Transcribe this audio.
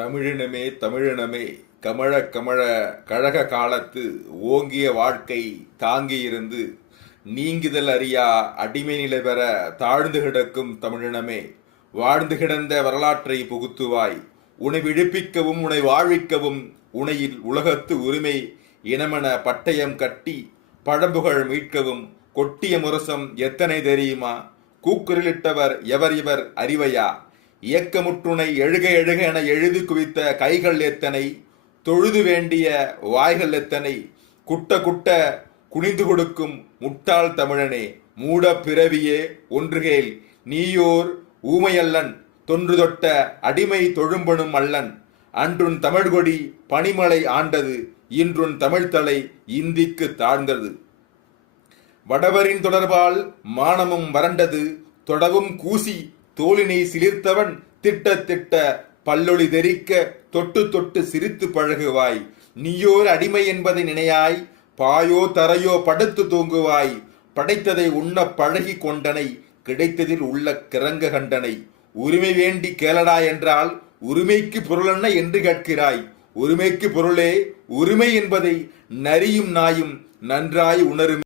தமிழினமே தமிழினமே கமழ கமழ கழக காலத்து ஓங்கிய வாழ்க்கை தாங்கியிருந்து நீங்குதல் அறியா அடிமை நிலை பெற தாழ்ந்து கிடக்கும் தமிழினமே வாழ்ந்து கிடந்த வரலாற்றை புகுத்துவாய். உனை விழிப்பிக்கவும் உனை வாழ்விக்கவும் உனையில் உலகத்து உரிமை இனமென பட்டயம் கட்டி பழம்புகழ் மீட்கவும் கொட்டிய முரசம் எத்தனை தெரியுமா? கூக்குரலிட்டவர் எவர் இவர் அறிவையா? இயக்கமுற்றுனை எழுக எழுக என எழுதி குவித்த கைகள் எத்தனை, தொழுது வேண்டிய வாய்கள் எத்தனை, குட்ட குட்ட குனிந்து கொடுக்கும் முட்டாள் தமிழனே, மூட பிறவியே ஒன்றுகேள், நீயோர் ஊமையல்லன், தொன்று தொட்ட அடிமை தொழும்பனும் அல்லன். அன்றுன் தமிழ்கொடி பனிமலை ஆண்டது, இன்றுன் தமிழ்தலை இந்திக்கு தாழ்ந்தது. வடவரின் தொடர்பால் மானமும் வறண்டது, தொடவும் கூசி தோளினை சிலிர்த்தவன் திட்ட திட்ட பல்லொளி தெரிக்க தொட்டு தொட்டு சிரித்து பழகுவாய். நீயோர் அடிமை என்பதை நினையாய், பாயோ தரையோ படுத்து தூங்குவாய். படைத்ததை உண்ண பழகி கொண்டனை, கிடைத்ததில் உள்ள கிறங்க கண்டனை. உரிமை வேண்டி கேளடா என்றால் உரிமைக்கு பொருளென்ன என்று கேட்கிறாய். உரிமைக்கு பொருளே உரிமை என்பதை நரியும் நாயும் நன்றாய் உணரும்.